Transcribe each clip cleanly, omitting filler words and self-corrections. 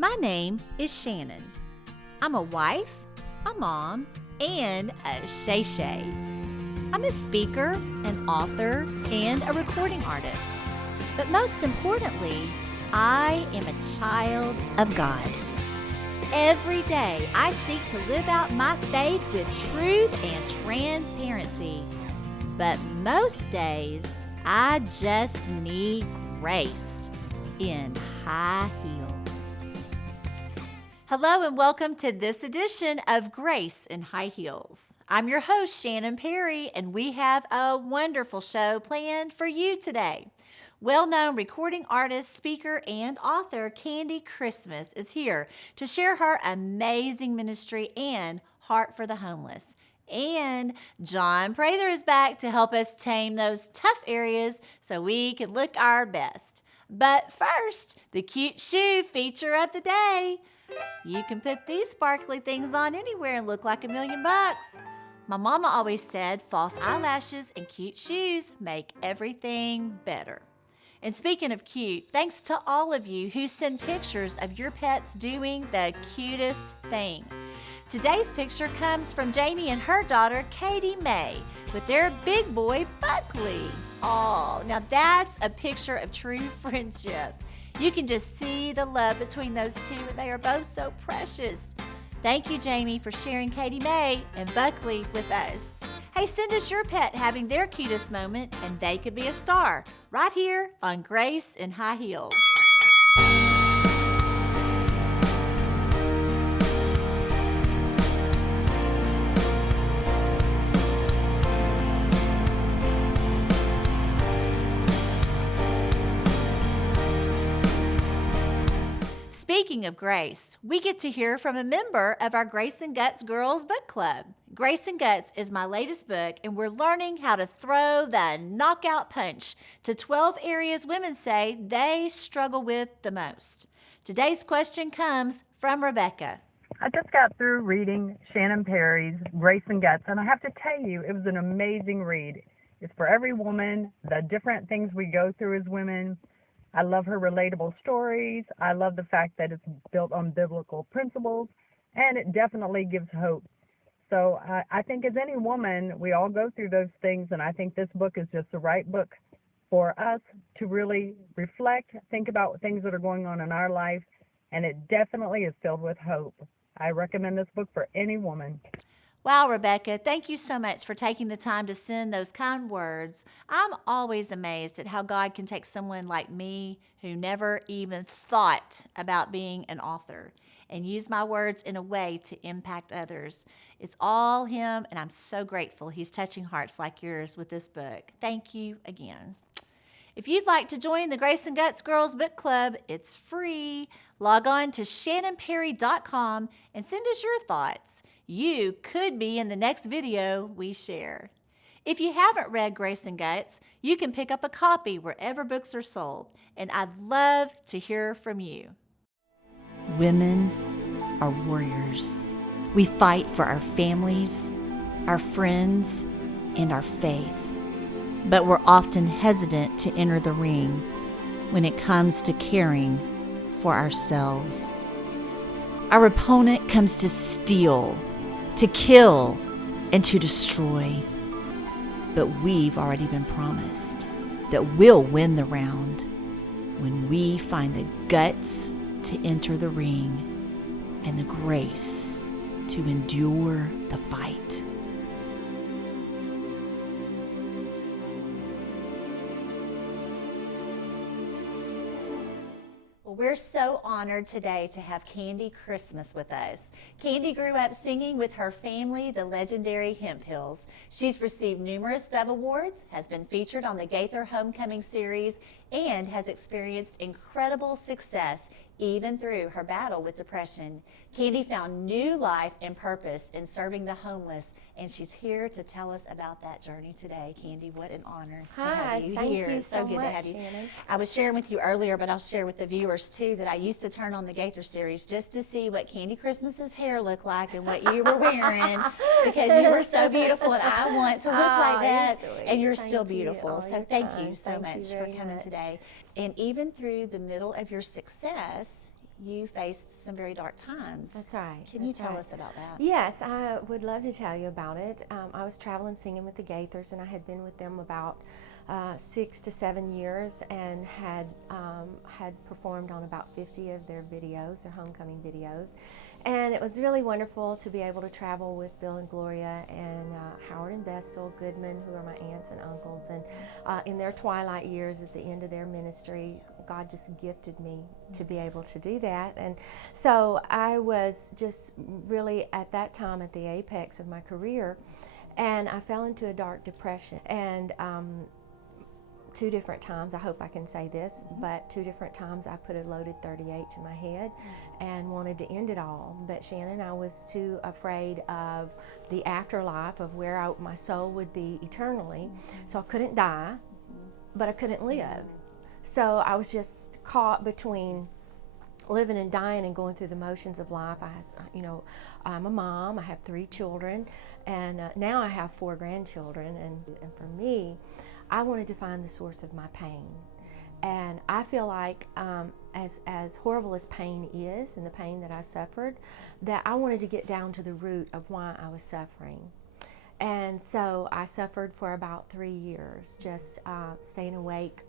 My name is Shannon. I'm a wife, a mom, and a shay-shay. I'm a speaker, an author, and a recording artist. But most importantly, I am a child of God. Every day, I seek to live out my faith with truth and transparency. But most days, I just need grace in high heels. Hello and welcome to this edition of Grace in High Heels. I'm your host, Shannon Perry, and we have a wonderful show planned for you today. Well-known recording artist, speaker, and author Candy Christmas is here to share her amazing ministry and heart for the homeless. And John Prather is back to help us tame those tough areas so we can look our best. But first, the cute shoe feature of the day. You can put these sparkly things on anywhere and look like $1 million. My mama always said false eyelashes and cute shoes make everything better. And speaking of cute, thanks to all of you who send pictures of your pets doing the cutest thing. Today's picture comes from Jamie and her daughter, Katie May, with their big boy, Buckley. Oh, now that's a picture of true friendship. You can just see the love between those two, and they are both so precious. Thank you, Jamie, for sharing Katie May and Buckley with us. Hey, send us your pet having their cutest moment, and they could be a star right here on Grace in High Heels. Speaking of Grace, we get to hear from a member of our Grace and Guts Girls Book Club. Grace and Guts is my latest book, and we're learning how to throw the knockout punch to 12 areas women say they struggle with the most. Today's question comes from Rebecca. I just got through reading Shannon Perry's Grace and Guts, and I have to tell you, it was an amazing read. It's for every woman, the different things we go through as women. I love her relatable stories. I love the fact that it's built on biblical principles, and it definitely gives hope. So I think as any woman, we all go through those things, and I think this book is just the right book for us to really reflect, think about things that are going on in our life, and it definitely is filled with hope. I recommend this book for any woman. Wow, Rebecca, thank you so much for taking the time to send those kind words. I'm always amazed at how God can take someone like me who never even thought about being an author and use my words in a way to impact others. It's all Him, and I'm so grateful He's touching hearts like yours with this book. Thank you again. If you'd like to join the Grace and Guts Girls Book Club, it's free. Log on to shannonperry.com and send us your thoughts. You could be in the next video we share. If you haven't read Grace and Guts, you can pick up a copy wherever books are sold, and I'd love to hear from you. Women are warriors. We fight for our families, our friends, and our faith. But we're often hesitant to enter the ring when it comes to caring for ourselves. Our opponent comes to steal, to kill, and to destroy. But we've already been promised that we'll win the round when we find the guts to enter the ring and the grace to endure the fight. We're so honored today to have Candy Christmas with us. Candy grew up singing with her family, the legendary Hemp Hills. She's received numerous Dove Awards, has been featured on the Gaither Homecoming series, and has experienced incredible success even through her battle with depression. Candy found new life and purpose in serving the homeless, and she's here to tell us about that journey today. Candy, what an honor to have you thank here. you It's so good much, to have you. Shannon. I was sharing with you earlier, but I'll share with the viewers too, that I used to turn on the Gaither series just to see what Candy Christmas's hair looked like and what you were wearing, because you were so beautiful and I want to look like that, and you're still beautiful. So thank you so much for coming today. And even through the middle of your success, you faced some very dark times. That's right. Can you That's tell right. us about that? Yes, I would love to tell you about it. I was traveling singing with the Gaithers, and I had been with them about 6 to 7 years, and had performed on about 50 of their videos, their homecoming videos. And it was really wonderful to be able to travel with Bill and Gloria and Howard and Bessel Goodman, who are my aunts and uncles. And in their twilight years at the end of their ministry, God just gifted me to be able to do that. And so I was just really at that time at the apex of my career, and I fell into a dark depression. And 2 different times, I hope I can say this, but 2 different times I put a loaded .38 to my head and wanted to end it all. But Shannon, I was too afraid of the afterlife, of where my soul would be eternally. So I couldn't die, but I couldn't live. So I was just caught between living and dying and going through the motions of life. I'm a mom, I have 3 children, and now I have 4 grandchildren. And for me, I wanted to find the source of my pain. And I feel like as horrible as pain is, and the pain that I suffered, that I wanted to get down to the root of why I was suffering. And so I suffered for about 3 years, just staying awake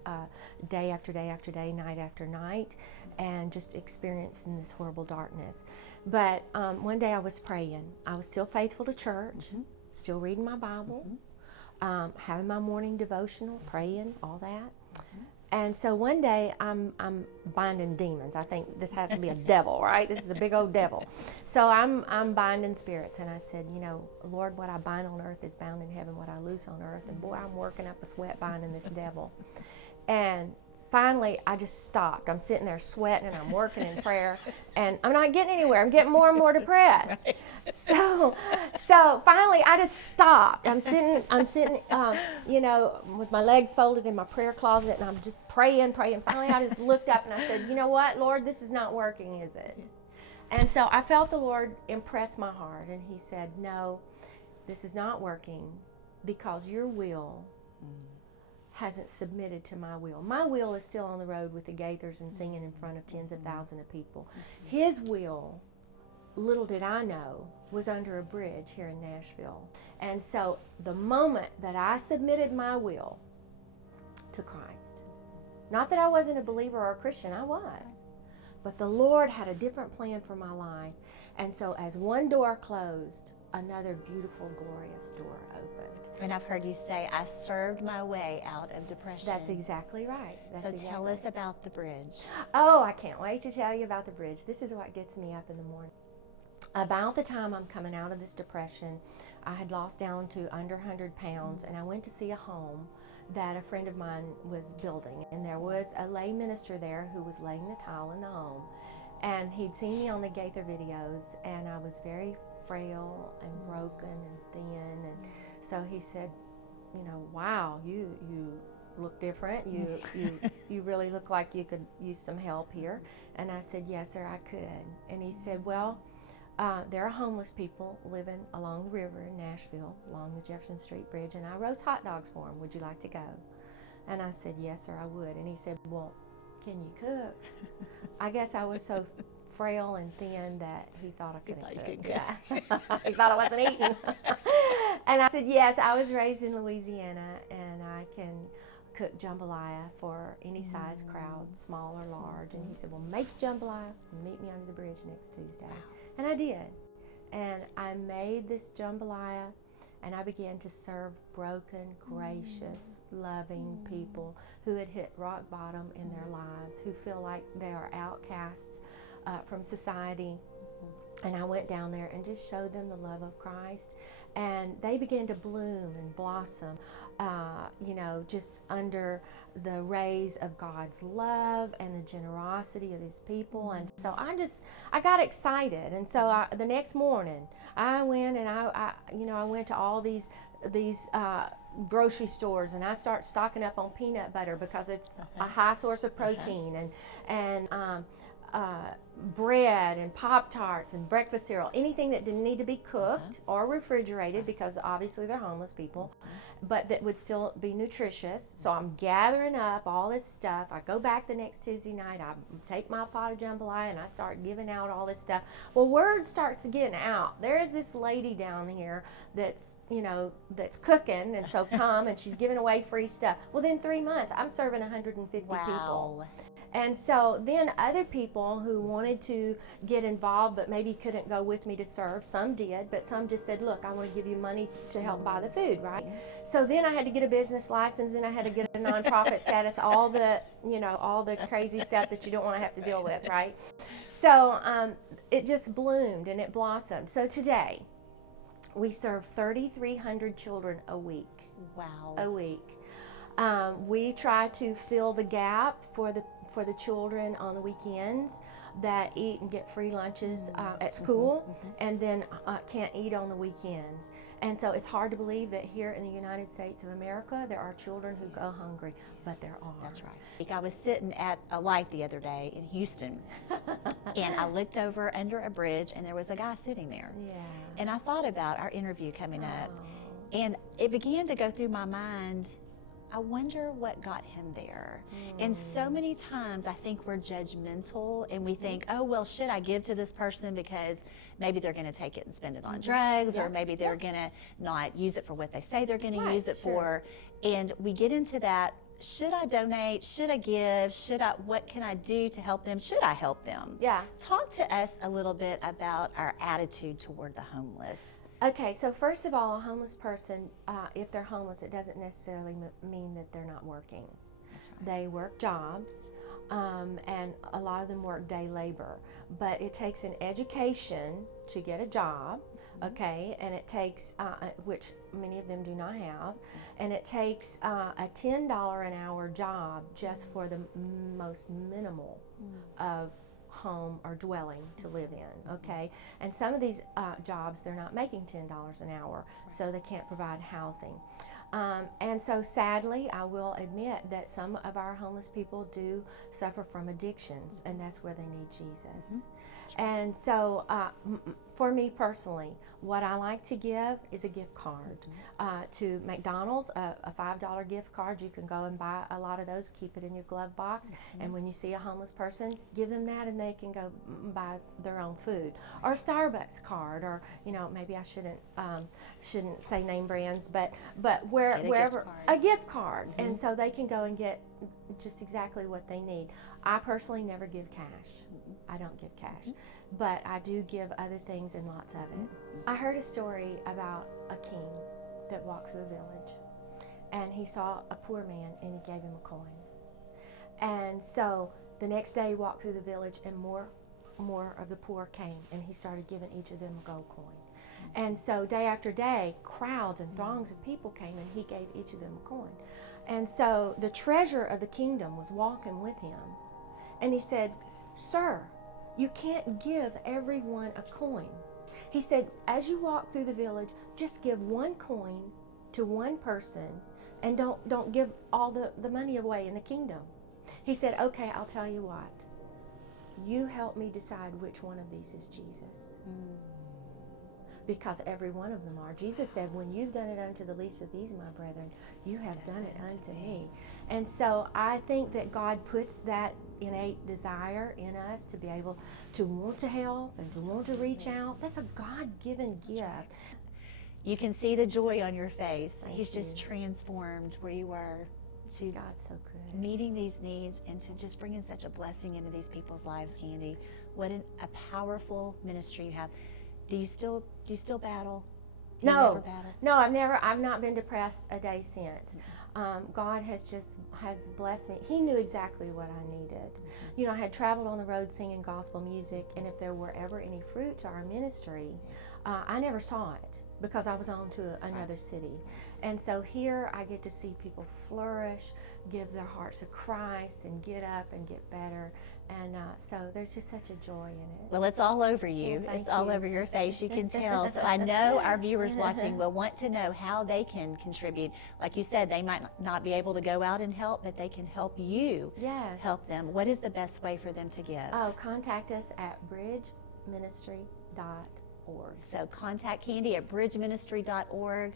day after day after day, night after night, and just experiencing this horrible darkness. But one day I was praying. I was still faithful to church, still reading my Bible, having my morning devotional, praying, all that. And so one day I'm binding demons. I think this has to be a devil, right? This is a big old devil. So I'm binding spirits, and I said, Lord, what I bind on earth is bound in heaven. What I loose on earth, and boy, I'm working up a sweat binding this devil. And finally, I just stopped. I'm sitting there sweating, and I'm working in prayer, and I'm not getting anywhere. I'm getting more and more depressed. So finally, I just stopped. I'm sitting, with my legs folded in my prayer closet, and I'm just praying. Finally, I just looked up and I said, you know what, Lord, this is not working, is it? And so I felt the Lord impress my heart, and He said, no, this is not working because your will hasn't submitted to my will. My will is still on the road with the Gaithers and singing in front of tens of thousands of people. His will, little did I know, was under a bridge here in Nashville. And so the moment that I submitted my will to Christ, not that I wasn't a believer or a Christian, I was, but the Lord had a different plan for my life. And so as one door closed, another beautiful, glorious door opened. And I've heard you say, I served my way out of depression. That's exactly right. Tell us about the bridge. Oh, I can't wait to tell you about the bridge. This is what gets me up in the morning. About the time I'm coming out of this depression, I had lost down to under 100 pounds, and I went to see a home that a friend of mine was building. And there was a lay minister there who was laying the tile in the home. And he'd seen me on the Gaither videos, and I was very frail and broken and thin. And so he said, wow, you look different. You really look like you could use some help here. And I said, yes, sir, I could. And he said, well, there are homeless people living along the river in Nashville, along the Jefferson Street Bridge, and I roast hot dogs for them. Would you like to go? And I said, yes, sir, I would. And he said, well, can you cook? I guess I was so frail and thin that he thought I couldn't cook. Yeah. He thought I wasn't eating. And I said, yes, I was raised in Louisiana, and I can cook jambalaya for any size crowd, small or large. And he said, well, make jambalaya and meet me under the bridge next Tuesday. And I did. And I made this jambalaya, and I began to serve broken, gracious, loving people who had hit rock bottom in their lives, who feel like they are outcasts from society. And I went down there and just showed them the love of Christ. And they began to bloom and blossom, just under the rays of God's love and the generosity of His people. And so I got excited. And so the next morning, I went and I went to all these grocery stores, and I start stocking up on peanut butter because it's a high source of protein. And bread and Pop-Tarts and breakfast cereal, anything that didn't need to be cooked or refrigerated, because obviously they're homeless people, but that would still be nutritious. So I'm gathering up all this stuff. I go back the next Tuesday night, I take my pot of jambalaya and I start giving out all this stuff. Well, word starts getting out. There's this lady down here that's, that's cooking, and so come, and she's giving away free stuff. Well, then 3 months, I'm serving 150 people. And so then other people who wanted to get involved but maybe couldn't go with me to serve, some did, but some just said, look, I want to give you money to help buy the food, right? So then I had to get a business license, and I had to get a nonprofit status, all the crazy stuff that you don't want to have to deal with, right? So it just bloomed and it blossomed. So today we serve 3,300 children a week. Wow. A week. We try to fill the gap for the children on the weekends that eat and get free lunches at school, and then can't eat on the weekends. And so it's hard to believe that here in the United States of America there are children who go hungry, but there are. That's right. I was sitting at a light the other day in Houston, and I looked over under a bridge, and there was a guy sitting there. Yeah. And I thought about our interview coming up, and it began to go through my mind, I wonder what got him there. And so many times I think we're judgmental, and we think, oh, well, should I give to this person because maybe they're going to take it and spend it on drugs, or maybe they're going to not use it for what they say they're going to use it for. And we get into that, should I donate? Should I give? What can I do to help them? Should I help them? Yeah. Talk to us a little bit about our attitude toward the homeless. Okay, so first of all, a homeless person, if they're homeless, it doesn't necessarily mean that they're not working. That's right. They work jobs, and a lot of them work day labor. But it takes an education to get a job, okay, and it takes, which many of them do not have, and it takes a $10 an hour job just for the most minimal of home or dwelling to live in, okay? And some of these jobs, they're not making $10 an hour, so they can't provide housing. And so sadly, I will admit that some of our homeless people do suffer from addictions, and that's where they need Jesus. And so for me personally, what I like to give is a gift card to McDonald's, a $5 gift card. You can go and buy a lot of those, keep it in your glove box, and when you see a homeless person, give them that, and they can go buy their own food. Or a Starbucks card, or maybe I shouldn't say name brands, but wherever a gift card, and so they can go and get just exactly what they need. I personally never give cash. I don't give cash, but I do give other things, and lots of it. I heard a story about a king that walked through a village, and he saw a poor man, and he gave him a coin. And so the next day he walked through the village, and more of the poor came, and he started giving each of them a gold coin. And so day after day, crowds and throngs of people came, and he gave each of them a coin. And so the treasurer of the kingdom was walking with him, and he said, "Sir, you can't give everyone a coin." He said, as you walk through the village, just give one coin to one person, and don't give all the money away in the kingdom. He said, okay, I'll tell you what. You help me decide which one of these is Jesus. Because every one of them are. Jesus said, when you've done it unto the least of these, my brethren, you have done it unto me. And so I think that God puts that innate desire in us to be able to want to help and to want to reach out. That's a God-given gift. You can see the joy on your face. He's you. just transformed where you were to God's so good. meeting these needs and to just bringing such a blessing into these people's lives, Candy. What a powerful ministry you have. Do you still battle? Do you never battle? No, I've not been depressed a day since. God has blessed me. He knew exactly what I needed. I had traveled on the road singing gospel music, and if there were ever any fruit to our ministry, I never saw it. because I was on to another city. And so here I get to see people flourish, give their hearts to Christ, and get up and get better. And so there's just such a joy in it. Well, it's all over you. Well, it's all you. over your face. You can tell. So I know our viewers watching will want to know how they can contribute. Like you said, they might not be able to go out and help, but they can help you Yes. help them. What is the best way for them to give? Oh, contact us at bridgeministry.org. So contact Candy at bridgeministry.org.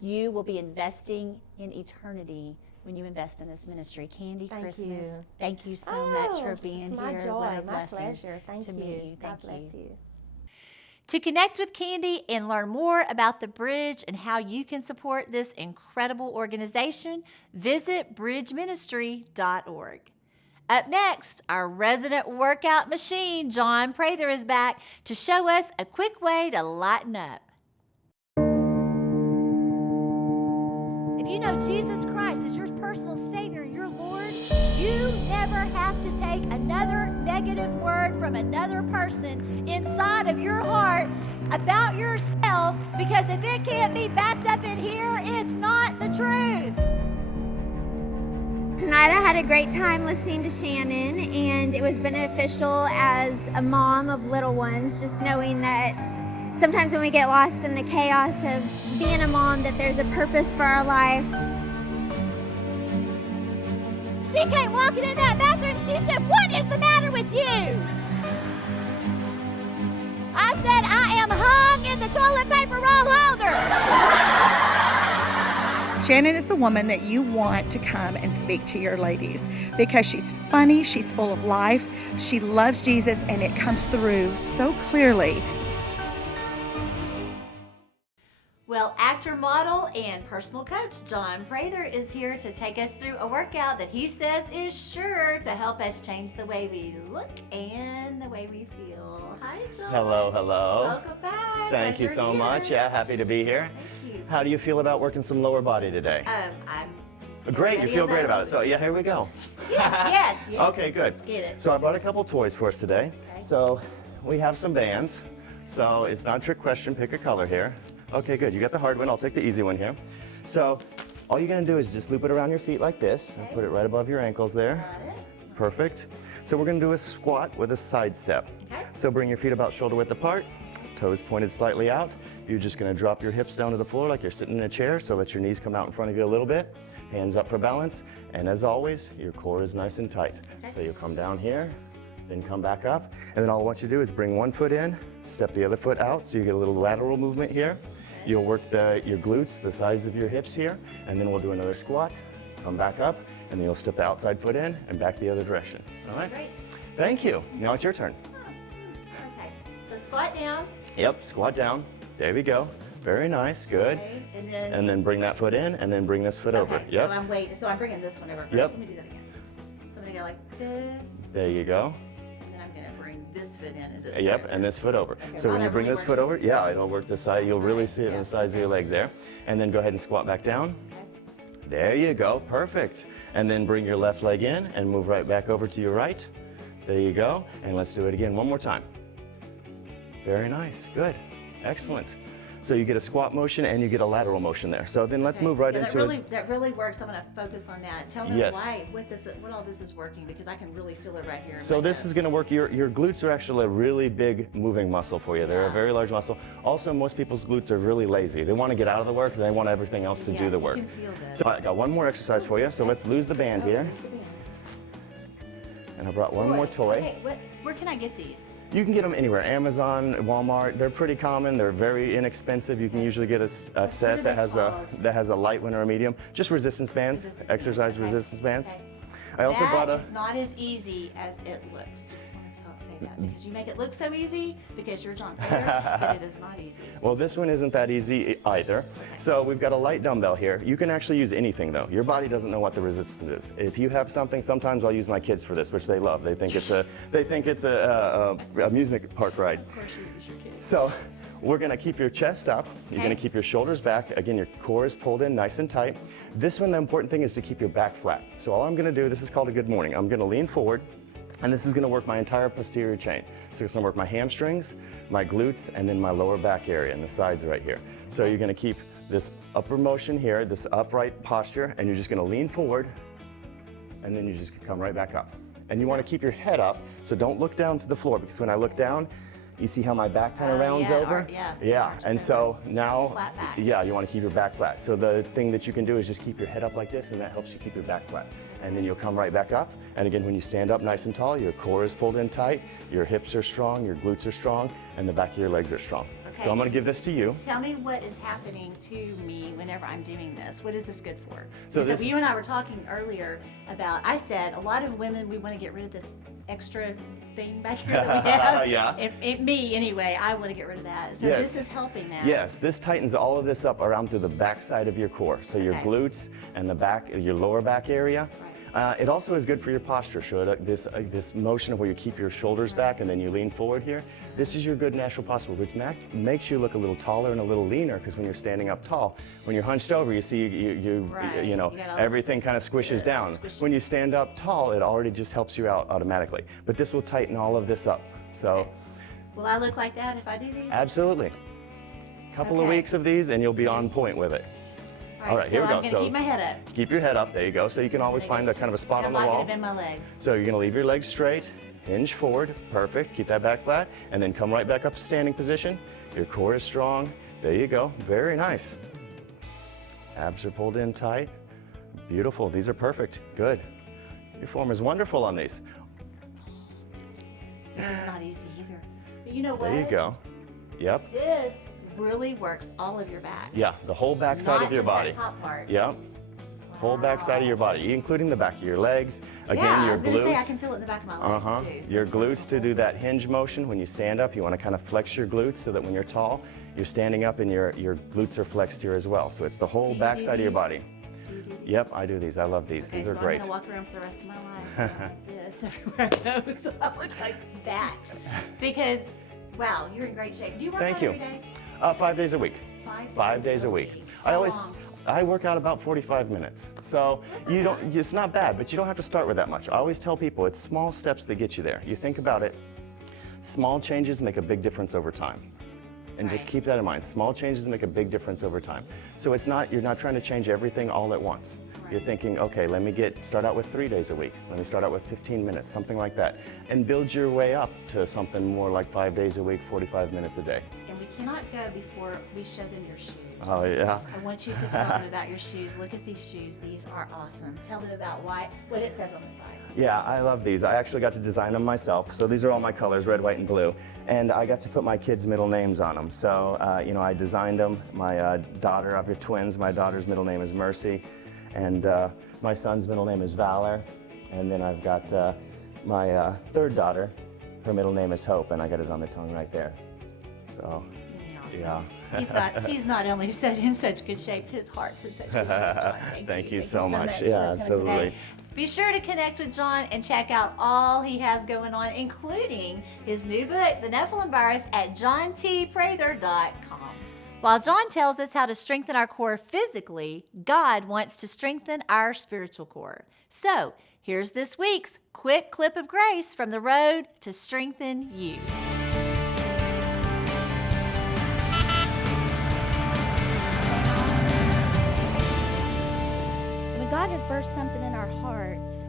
You will be investing in eternity when you invest in this ministry. Candy, Thank Christmas, you. thank you so much for being it's here. my joy, What a my blessing pleasure. Thank to you. meet you. God Thank bless you. To connect with Candy and learn more about the Bridge and how you can support this incredible organization, visit bridgeministry.org. Up next, our resident workout machine, John Prather, is back to show us a quick way to lighten up. If you know Jesus Christ as your personal Savior and your Lord, you never have to take another negative word from another person inside of your heart about yourself, because if it can't be backed up in here, it's not the truth. Tonight I had a great time listening to Shannon, and it was beneficial as a mom of little ones, just knowing that sometimes when we get lost in the chaos of being a mom, that there's a purpose for our life. She came walking in that bathroom. She said, "What is the matter with you?" I said, "I am hung in the toilet paper roll holder." Shannon is the woman that you want to come and speak to your ladies, because she's funny, she's full of life, she loves Jesus, and it comes through so clearly. Well, actor, model, and personal coach John Prather is here to take us through a workout that he says is sure to help us change the way we look and the way we feel. Hi, John. Hello, hello. Welcome back. Thank you Glad so you're much. here. Yeah, happy to be here. Thank you. How do you feel about working some lower body today? I'm Great, you ready feel as great ever. about it. So yeah, here we go. Yes. Okay, good. Let's get it. So I brought a couple toys for us today. Okay. So we have some bands. So it's not a trick question, pick a color here. Okay, good. You got the hard one, I'll take the easy one here. So all you're gonna do is just loop it around your feet like this, and put it right above your ankles there. Got it. Perfect. So we're gonna do a squat with a side step. Okay. So bring your feet about shoulder width apart, toes pointed slightly out. You're just gonna drop your hips down to the floor like you're sitting in a chair, so let your knees come out in front of you a little bit. Hands up for balance, and as always, your core is nice and tight. Okay. So you'll come down here, then come back up, and then all I want you to do is bring one foot in, step the other foot out, so you get a little lateral movement here. You'll work your glutes, the sides of your hips here, and then we'll do another squat, come back up, and then you'll step the outside foot in and back the other direction. All right? Great. Thank you. Now it's your turn. Okay. So squat down. Yep, squat down. There we go. Very nice, good. Okay. And then. And then bring that foot in, and then bring this foot over. Okay. Yep. So I'm bringing this one over first. Yep. Let me do that again. So I'm gonna go like this, There you go. and then I'm gonna bring this foot in and this. Yep, foot and this foot over. Okay, So wow, when you that bring really this foot over, works. yeah, it'll work the side. You'll really Side, see it in yeah, the sides of your legs there. And then go ahead and squat back down. Okay. There you go, perfect. And then bring your left leg in and move right back over to your right. There you go. And let's do it again one more time. Very nice, good, excellent. So you get a squat motion and you get a lateral motion there. So then let's Okay. move right Yeah, into that really works. I'm gonna focus on that. Tell them Yes. why what all this is working, because I can really feel it right here. In So my this is hips. going to work. Your glutes are actually a really big moving muscle for you. They're a Yeah. very large muscle. Also, most people's glutes are really lazy. They want to get out of the work and they want everything else to Yeah, do the you work. can feel that. So I got one more exercise for you. So let's lose the band here. And I brought one more toy. Okay, where can I get these? You can get them anywhere. Amazon, Walmart. They're pretty common. They're very inexpensive. You can usually get a are set they that has a light one or a medium. Just resistance bands, exercise okay. resistance bands. Okay. I also That brought a. is not as easy as it looks. Just want to say that because you make it look so easy because you're John Prather, but it is not easy. Well, this one isn't that easy either. So we've got a light dumbbell here. You can actually use anything though. Your body doesn't know what the resistance is. If you have something, sometimes I'll use my kids for this, which they love. They think it's a amusement park ride. Of course, you use your kids. So we're gonna keep your chest up. You're Okay. gonna keep your shoulders back. Again, your core is pulled in nice and tight. This one, the important thing is to keep your back flat. So all I'm gonna do, this is called a good morning. I'm gonna lean forward. And this is gonna work my entire posterior chain. So it's gonna work my hamstrings, my glutes, and then my lower back area and the sides right here. So you're gonna keep this upper motion here, this upright posture, and you're just gonna lean forward, and then you just come right back up. And you wanna keep your head up, so don't look down to the floor, because when I look down, you see how my back kind of rounds over? Yeah, and so now, Flat back. yeah, you want to keep your back flat. So the thing that you can do is just keep your head up like this, and that helps you keep your back flat. And then you'll come right back up. And again, when you stand up nice and tall, your core is pulled in tight, your hips are strong, your glutes are strong, and the back of your legs are strong. Okay. So I'm going to give this to you. Tell me what is happening to me whenever I'm doing this. What is this good for? So Because this- you and I were talking earlier about, I said a lot of women, we want to get rid of this extra thing back here that we have. Yeah. Me anyway, I want to get rid of that. So Yes. this is helping that. Yes, this tightens all of this up around through the back side of your core. So your Okay. glutes and the back, your lower back area. It also is good for your posture. So this motion where you keep your shoulders back and then you lean forward here. This is your good natural posture, which makes you look a little taller and a little leaner, because when you're standing up tall, when you're hunched over, you see Right. you know, You got all everything this- kind of squishes down. squishy. When you stand up tall, it already just helps you out automatically. But this will tighten all of this up. So Will I look like that if I do these? absolutely. Couple of Okay. weeks of these and you'll be on point with it. All right, so here we go. I'm going to keep my head up. Keep your head up, there you go. So you can always find a kind of a spot on the I'm not wall. going to bend my legs. So you're gonna leave your legs straight, hinge forward, perfect. Keep that back flat, and then come right back up to standing position. Your core is strong. There you go, very nice. Abs are pulled in tight. Beautiful, these are perfect, good. Your form is wonderful on these. This is not easy either. But you know what? There you go. Yep, This really works all of your back. yeah, the whole back side Not of your just body. that top part. Yep, whole back side of your body, including the back of your legs. Again, Yeah, I your was going to say I glutes. can feel it in the back of my legs too. So Your glutes to do that hinge motion. When you stand up, you want to kind of flex your glutes so that when you're tall, you're standing up and your glutes are flexed here as well. So it's the whole Do you back do side of your these? body. Do you do these? Yep, I do these. I love these. Okay, These are so great. I'm going to walk around for the rest of my life like this everywhere I go. So I look like that. Because, wow, you're in great shape. Do you work Thank out you. every day? 5 days a week. 5 days a week. How long? I work out about 45 minutes. So you don't, it's not bad, but you don't have to start with that much. I always tell people it's small steps that get you there. You think about it, small changes make a big difference over time. And just Right. keep that in mind. Small changes make a big difference over time. So you're not trying to change everything all at once. You're thinking, okay, let me start out with 3 days a week. Let me start out with 15 minutes, something like that. And build your way up to something more like 5 days a week, 45 minutes a day. And we cannot go before we show them your shoes. Oh, yeah. I want you to tell them about your shoes. Look at these shoes. These are awesome. Tell them about what it says on the side. Yeah, I love these. I actually got to design them myself. So these are all my colors, red, white, and blue. And I got to put my kids' middle names on them. So, I designed them. My daughter, I have twins. My daughter's middle name is Mercy. And my son's middle name is Valor. And then I've got my third daughter. Her middle name is Hope, and I got it on the tongue right there. So, Awesome. yeah. He's not only in such good shape, his heart's in such good shape, John. Thank you so so much. for Yeah, coming absolutely. today. Be sure to connect with John and check out all he has going on, including his new book, The Nephilim Virus, at johntprather.com. While John tells us how to strengthen our core physically, God wants to strengthen our spiritual core. So, here's this week's quick clip of grace from the road to strengthen you. When God has birthed something in our hearts,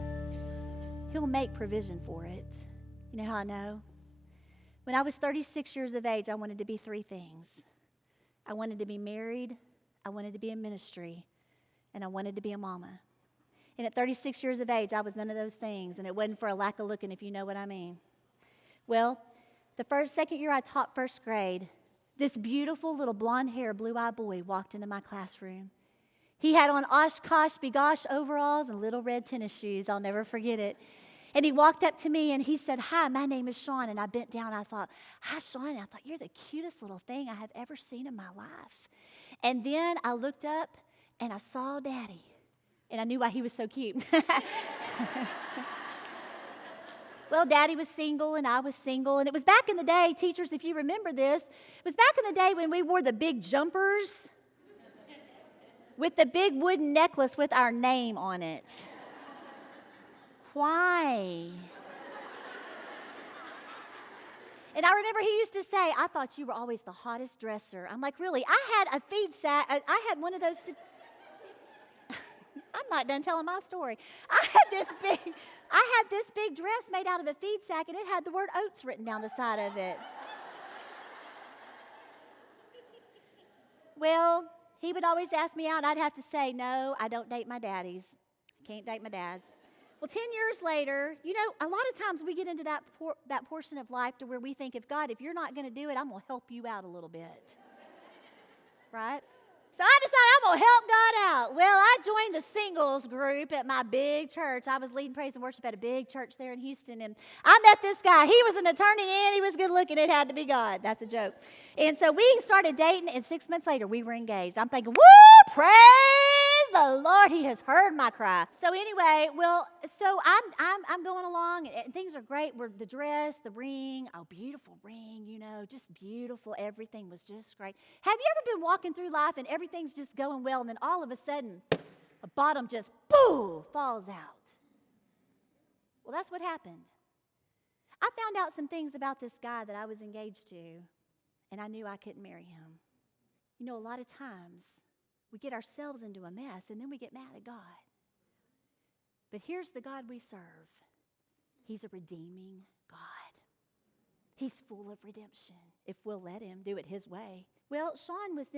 He'll make provision for it. You know how I know? When I was 36 years of age, I wanted to be 3 things. I wanted to be married, I wanted to be in ministry, and I wanted to be a mama. And at 36 years of age, I was none of those things, and it wasn't for a lack of looking, if you know what I mean. Well, the second year I taught first grade, this beautiful little blonde-haired, blue-eyed boy walked into my classroom. He had on Oshkosh Begosh overalls and little red tennis shoes. I'll never forget it. And he walked up to me and he said, "Hi, my name is Sean." And I bent down. I thought, "Hi, Sean." I thought, "You're the cutest little thing I have ever seen in my life." And then I looked up and I saw Daddy. And I knew why he was so cute. Well, Daddy was single and I was single. And it was back in the day, teachers, if you remember this, it was back in the day when we wore the big jumpers with the big wooden necklace with our name on it. Why? And I remember he used to say, I thought you were always the hottest dresser. I'm like, really? I had a feed sack. I had one of those. I'm not done telling my story. I had this big dress made out of a feed sack, and it had the word oats written down the side of it. Well, he would always ask me out, and I'd have to say, no, I don't date my daddies. I can't date my dads. Well, 10 years later, you know, a lot of times we get into that portion of life to where we think, if you're not going to do it, I'm going to help you out a little bit. Right? So I decided I'm going to help God out. Well, I joined the singles group at my big church. I was leading praise and worship at a big church there in Houston, and I met this guy. He was an attorney, and he was good looking. It had to be God. That's a joke. And so we started dating, and 6 months later, we were engaged. I'm thinking, woo, praise the Lord. He has heard my cry. So anyway, so I'm going along, and things are great. We're the dress, the ring, beautiful ring, you know, just beautiful. Everything was just great. Have you ever been walking through life and everything's just going well, and then all of a sudden, a bottom just, boom, falls out? Well, that's what happened. I found out some things about this guy that I was engaged to, and I knew I couldn't marry him. You know, a lot of times, we get ourselves into a mess, and then we get mad at God. But here's the God we serve. He's a redeeming God. He's full of redemption, if we'll let him do it his way. Well, Sean was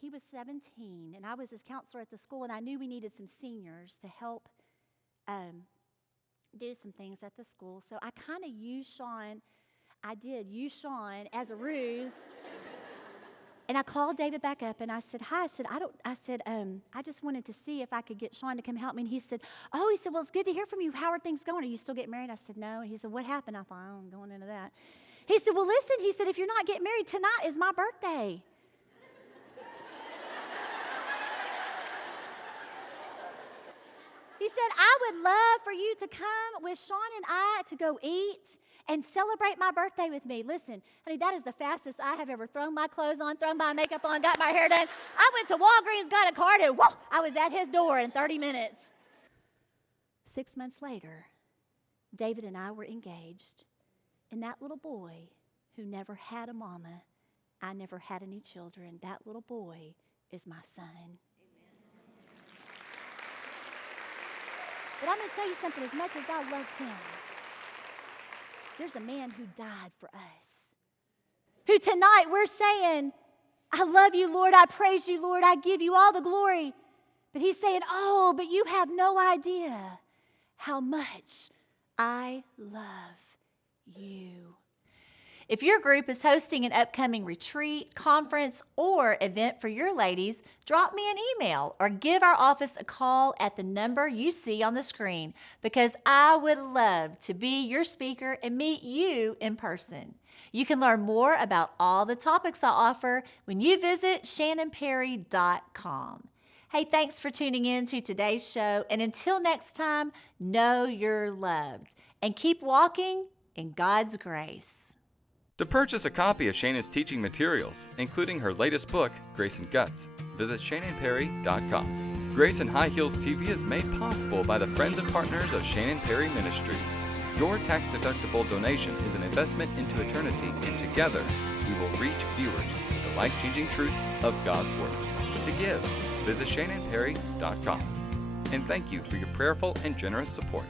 he was 17, and I was his counselor at the school, and I knew we needed some seniors to help do some things at the school. So I kind of used Sean. I did use Sean as a ruse. And I called David back up, and I said, hi. I just wanted to see if I could get Sean to come help me. And he said, well, it's good to hear from you. How are things going? Are you still getting married? I said, no. And he said, what happened? I thought, I'm going into that. He said, well, listen. He said, if you're not getting married, tonight is my birthday. He said, I would love for you to come with Sean and I to go eat and celebrate my birthday with me. Listen, honey, that is the fastest I have ever thrown my clothes on, thrown my makeup on, got my hair done. I went to Walgreens, got a card, and whoa, I was at his door in 30 minutes. 6 months later, David and I were engaged, and that little boy who never had a mama, I never had any children, that little boy is my son. But I'm going to tell you something, as much as I love him, there's a man who died for us, who tonight we're saying, I love you, Lord, I praise you, Lord, I give you all the glory. But he's saying, oh, but you have no idea how much I love you. If your group is hosting an upcoming retreat, conference, or event for your ladies, drop me an email or give our office a call at the number you see on the screen, because I would love to be your speaker and meet you in person. You can learn more about all the topics I offer when you visit shannonperry.com. Hey, thanks for tuning in to today's show, and until next time, know you're loved and keep walking in God's grace. To purchase a copy of Shannon's teaching materials, including her latest book, Grace and Guts, visit shannonperry.com. Grace and High Heels TV is made possible by the friends and partners of Shannon Perry Ministries. Your tax-deductible donation is an investment into eternity, and together we will reach viewers with the life-changing truth of God's Word. To give, visit shannonperry.com. And thank you for your prayerful and generous support.